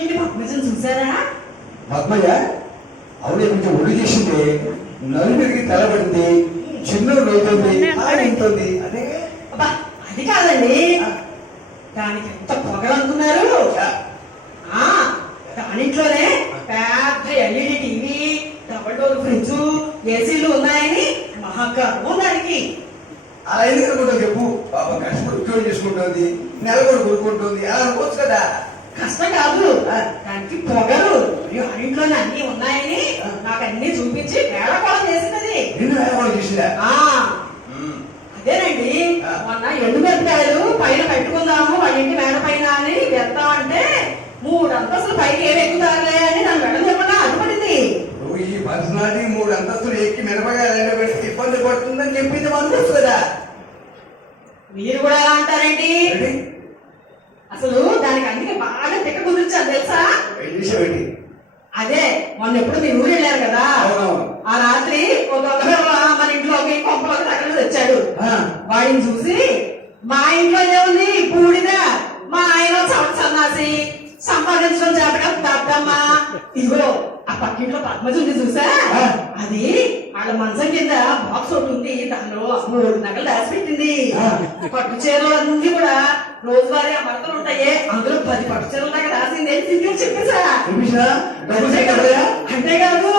ఏంటి పద్మజం చూసారా? పద్మయ్య అవునే కొంచెం ఒళ్ళు చేసింది, నలుగురికి తలబడింది, చిన్న అవుతుంది ఉంటుంది అదే. అబ్బా అది కాదండి, దానికి ఎంత పొగలనుకున్నారు. దానింట్లోనే పెద్ద LED TV, double door fridge, ఏసీలు ఉన్నాయని మహాగర్వం దానికి. అలా ఎందుకు అనుకుంటావు చెప్పు? పాప కష్టపడి ఉద్యోగం చేసుకుంటుంది, నెల కూడా కొనుక్కుంటుంది, అలా అనుకోవచ్చు కదా. కష్టం కాదు, దానికి పొగరు. దానింట్లోనే అన్ని ఉన్నాయని నాకు అన్ని చూపించి వేళకోళం చేసినది. నిన్ను వేళకోళం చేసిందా? అదేనండి, మొన్న ఎండుమిరపకాయలు పైన పెట్టుకుందాము వాళ్ళ ఇంటి మేడ పైన అని వెళ్తామంటే 3 అంతస్తులు పైకి ఏమి ఎక్కుతారులే అని నన్ను వెళ్ళం చెప్పకుండా అడ్డుపడింది. నువ్వు ఈ పర్సనాలిటీ 3 అంతస్తులు ఎక్కి మిరపకాయలు పెడితే ఇబ్బంది పడుతుందని చెప్పింది అనుకోవచ్చు కదా. మీరు కూడా ఎలా అంటారేంటి? అసలు దానికి అందుకే బాగా తిక్క కుదిర్చాను తెలుసా? అదే మొన్న ఎప్పుడు మీరు ఊరు వెళ్ళారు కదా, ఆ రాత్రి ఒక మన ఇంట్లోకి కొంపలోకి తగ్గడం తెచ్చాడు. వాడిని చూసి మా ఇంట్లో ఏముంది బూడిద, మా ఆయన సన్నాసి, సంపాదించడం చేతగా దద్దమ్మ, ఇదిగో ఆ పక్కింట్లో పద్మజ ఉంది చూసా, అది వాళ్ళ మంచం కింద బాక్స్ ఒకటి ఉంది, దానిలో 3 నగలు దాచిపెట్టింది. పట్టు చీరలు అన్ని కూడా రోజువారీ ఆ బట్టలు ఉంటాయి, అందులో 10 పట్టు చీరల దాకా దాచింది అని సీక్రెట్ చెప్పేసా. అంతేకాదు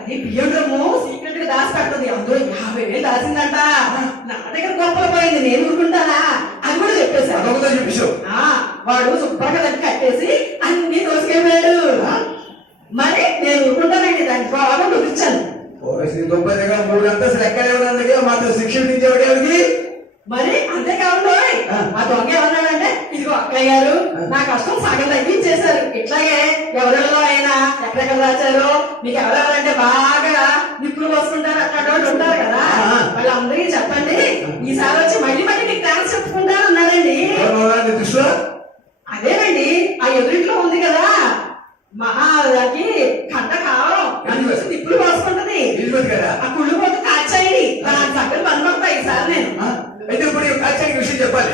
అది బియ్యం డ్రమ్ము సీక్రెట్ గా దాచి పెడుతుంది, అందులో 50,000 దాచిందంట. నా దగ్గర గొప్పలు పోయింది, నేను ఊరుకుంటానా అని కూడా చెప్పేశా. వాడు శుభ్రంగా దాన్ని కట్టేసి అన్ని దోసుకెళ్ళాడు. మరి నేను ఊరుకుంటానండి, దానికి బాగా కుదిర్చాను. 3 అంతస్తులు ఎక్కడే ఉన్నందుకే మాత్రం శిక్ష విధించేవాడి. మరి అంతేకాదు, ఆ దొంగ ఏమన్నాడంటే, ఇదిగో అక్కయ్య గారు నా కష్టం సగం తగ్గించేశారు, ఇట్లాగే ఎవరెవరో అయినా ఎక్కడెక్కడ దాచారో మీకు ఎవరెవరంటే బాగా నిప్పులు పోసుకుంటారు అట్లాంటి వాళ్ళు ఉంటారు కదా, వాళ్ళందరికీ చెప్పండి, ఈసారి వచ్చి మళ్ళీ మళ్ళీ మీకు థ్యాంక్స్ చెప్పుకుంటారు అన్నారండి. అదేనండి ఆ ఎదురింట్లో ఉంది కదా మహాదానికి కంట కావడం అని వచ్చి నిప్పులు పోసుకుంటది, ఆ కుళ్ళు పోతు కాచాయి దాని దగ్గర పని పడతాయి ఈసారి నేను. అయితే ఇప్పుడు కాచాయి విషయం చెప్పాలి.